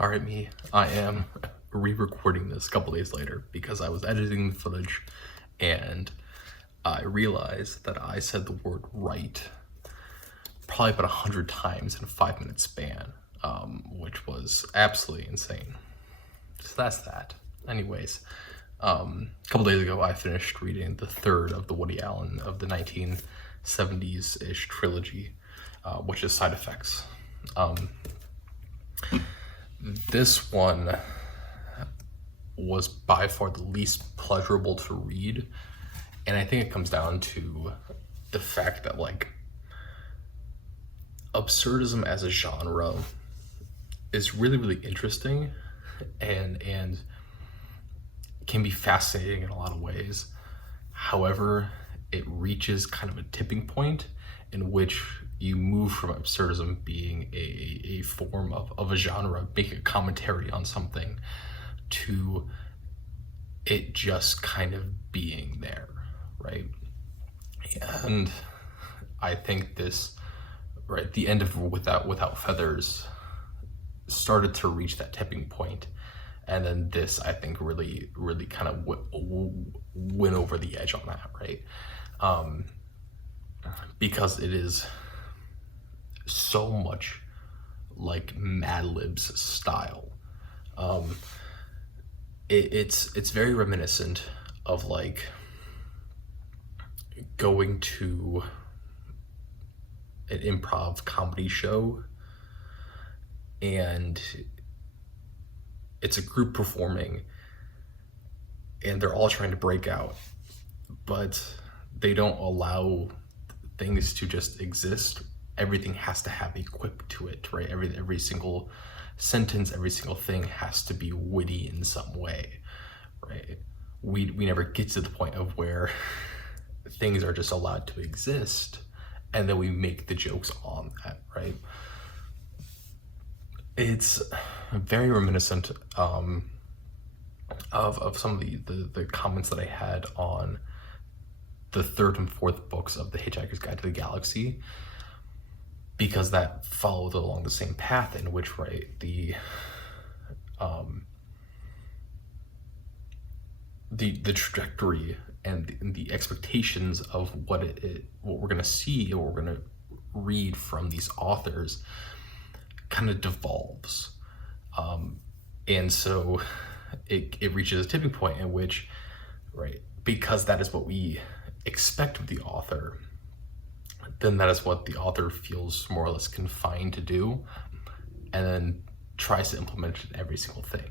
All right, me. I am re-recording this a couple days later because I was editing the footage and I realized that I said the word right probably about 100 times in a 5-minute span, which was absolutely insane. So that's that. Anyways, a couple days ago I finished reading the third of the Woody Allen of the 1970s-ish trilogy, which is Side Effects. This one was by far the least pleasurable to read, and I think it comes down to the fact that, like, absurdism as a genre is really interesting and can be fascinating in a lot of ways. However, it reaches kind of a tipping point in which you move from absurdism being a form of a genre, making a commentary on something, to it just kind of being there, right? And I think this, right, the end of Without Feathers started to reach that tipping point, and then this, I think, really kind of went over the edge on that, right? Because it is so much like Mad Lib's style. It's very reminiscent of, like, going to an improv comedy show and it's a group performing and they're all trying to break out, but they don't allow things to just exist. Everything has to have a quip to it, right? Every single sentence, every single thing has to be witty in some way, right? We never get to the point of where things are just allowed to exist and then we make the jokes on that, right? It's very reminiscent of some of the comments that I had on the third and fourth books of The Hitchhiker's Guide to the Galaxy, because that followed along the same path in which, right, the trajectory and the expectations of what we're gonna see or what we're gonna read from these authors kind of devolves, and so it reaches a tipping point in which, right, because that is what we expect of the author, then that is what the author feels more or less confined to do, and then tries to implement it in every single thing.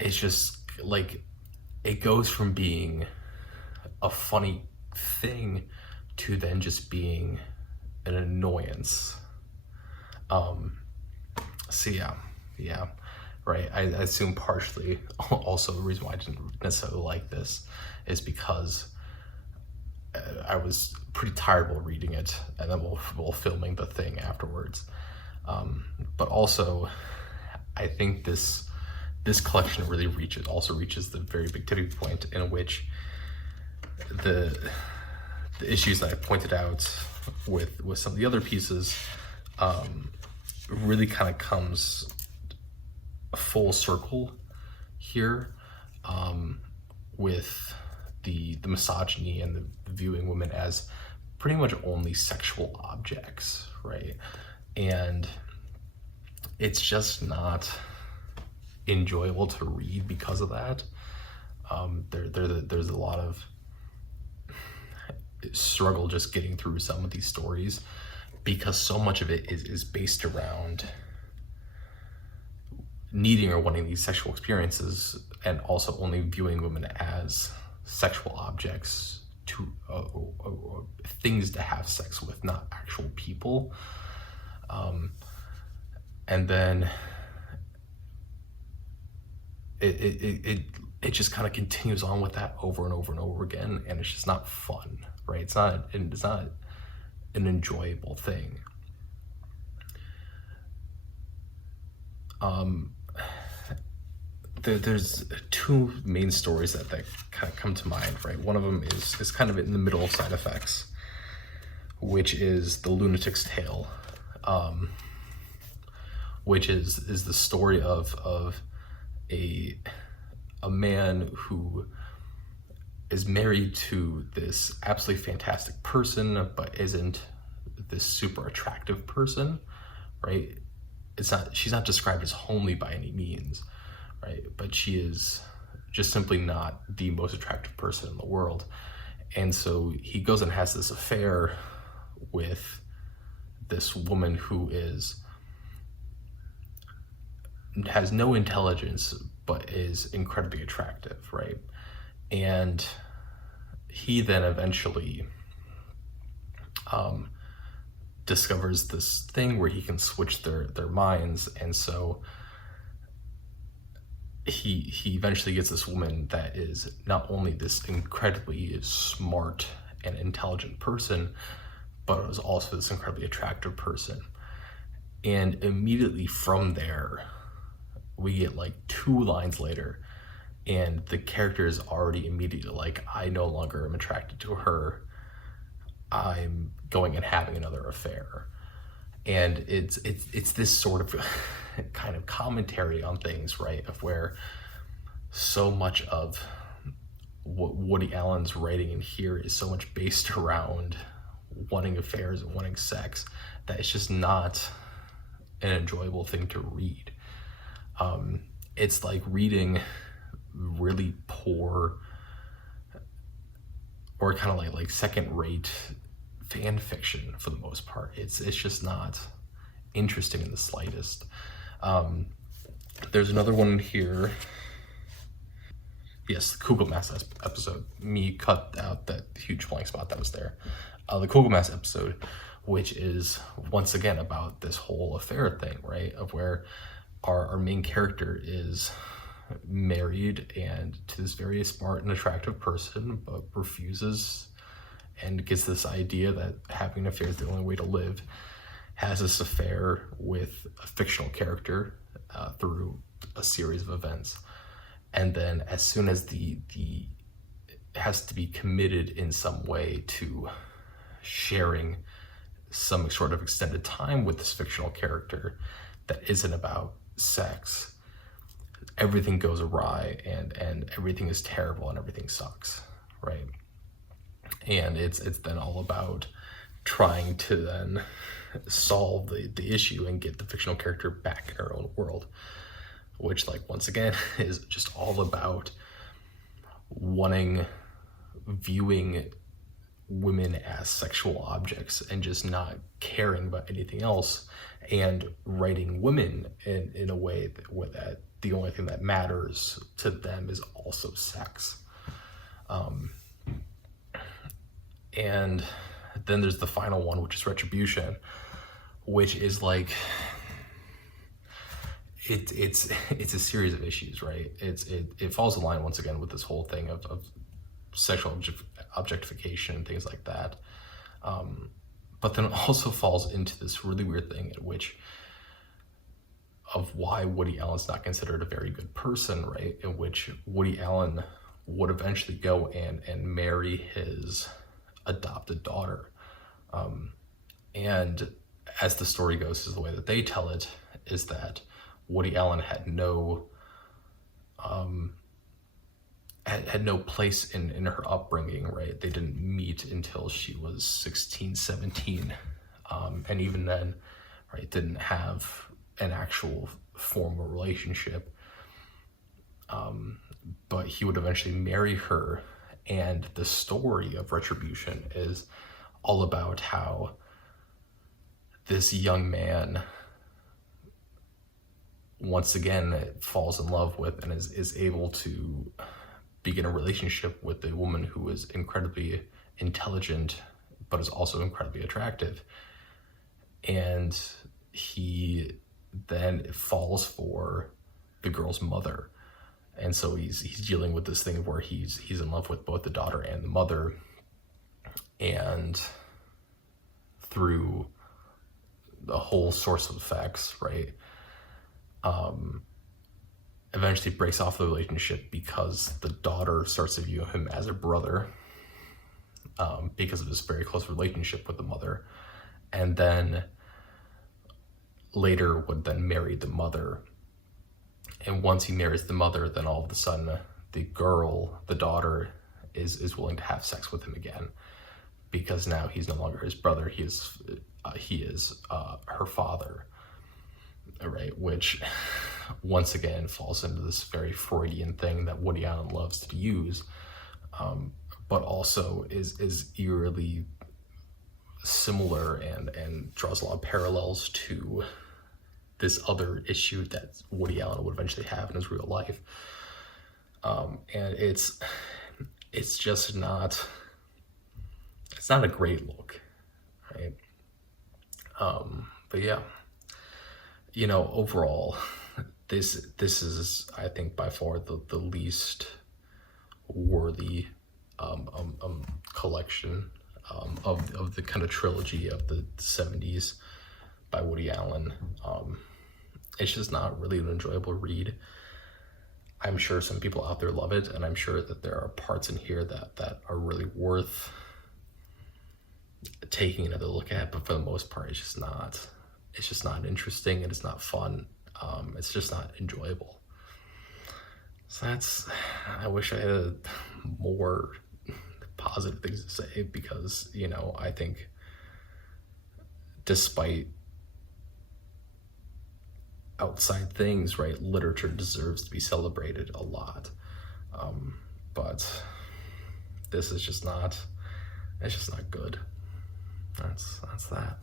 It's just like, it goes from being a funny thing to then just being an annoyance. So yeah, right. I assume partially also the reason why I didn't necessarily like this is because I was pretty tired while reading it, and then while filming the thing afterwards. But also, I think this collection really reaches the very big tipping point in which the issues that I pointed out with some of the other pieces really kind of comes full circle here, with the misogyny and the viewing women as pretty much only sexual objects, right? And it's just not enjoyable to read because of that. There's a lot of struggle just getting through some of these stories because so much of it is based around needing or wanting these sexual experiences, and also only viewing women as sexual objects to things to have sex with, not actual people. And then it just kind of continues on with that over and over again, and it's just not fun, right? It's not an enjoyable thing. There's two main stories that kind of come to mind, right? One of them is kind of in the middle of Side Effects, which is The Lunatic's Tale, which is the story of a man who is married to this absolutely fantastic person, but isn't this super attractive person, right? She's not described as homely by any means, right? But she is just simply not the most attractive person in the world. And so he goes and has this affair with this woman who has no intelligence, but is incredibly attractive, right? And he then eventually discovers this thing where he can switch their minds, and so he eventually gets this woman that is not only this incredibly smart and intelligent person, but is also this incredibly attractive person. And immediately from there, we get like 2 lines later, and the character is already immediately like, I no longer am attracted to her. I'm going and having another affair. And it's this sort of kind of commentary on things, right? Of where so much of what Woody Allen's writing in here is so much based around wanting affairs and wanting sex that it's just not an enjoyable thing to read. It's like reading really poor or kind of like second-rate fan fiction for the most part. It's just not interesting in the slightest. There's another one here. Yes, the Kugelmass episode. Me cut out that huge blank spot that was there. The Kugelmass episode, which is once again about this whole affair thing, right? Of where our main character is married and to this very smart and attractive person, but refuses and gets this idea that having an affair is the only way to live, has this affair with a fictional character through a series of events. And then as soon as the has to be committed in some way to sharing some sort of extended time with this fictional character that isn't about sex, everything goes awry and everything is terrible and everything sucks, right? And it's then all about trying to then solve the issue and get the fictional character back in her own world, which, like, once again, is just all about viewing women as sexual objects and just not caring about anything else, and writing women in a way that the only thing that matters to them is also sex. And then there's the final one, which is Retribution, which is like, it's a series of issues, right? It falls in line once again with this whole thing of sexual objectification and things like that. But then it also falls into this really weird thing of why Woody Allen's not considered a very good person, right? In which Woody Allen would eventually go and marry his adopted daughter. And as the story goes, is the way that they tell it, is that Woody Allen had no place in her upbringing, right? They didn't meet until she was 16, 17. And even then, right, didn't have an actual formal relationship. But he would eventually marry her. And the story of Retribution is all about how this young man once again falls in love with and is able to begin a relationship with a woman who is incredibly intelligent, but is also incredibly attractive. And he then falls for the girl's mother. And so he's dealing with this thing where he's in love with both the daughter and the mother. And through the whole source of effects, right, eventually breaks off the relationship because the daughter starts to view him as a brother, because of this very close relationship with the mother. And then later would then marry the mother. And once he marries the mother, then all of a sudden the girl, the daughter, is willing to have sex with him again, because now he's no longer his brother. He is her father, right? Which once again falls into this very Freudian thing that Woody Allen loves to use, but also is eerily similar and draws a lot of parallels to this other issue that Woody Allen would eventually have in his real life. And it's just not, it's not a great look, right? But yeah, you know, overall, this is, I think, by far the least worthy collection of the kind of trilogy of the 70s by Woody Allen. It's just not really an enjoyable read. I'm sure some people out there love it, and I'm sure that there are parts in here that are really worth taking another look at, but for the most part, it's just not interesting, and it's not fun. It's just not enjoyable. So I wish I had more positive things to say, because, you know, I think despite outside things, right, literature deserves to be celebrated a lot. But this is just not, it's just not good. That's that.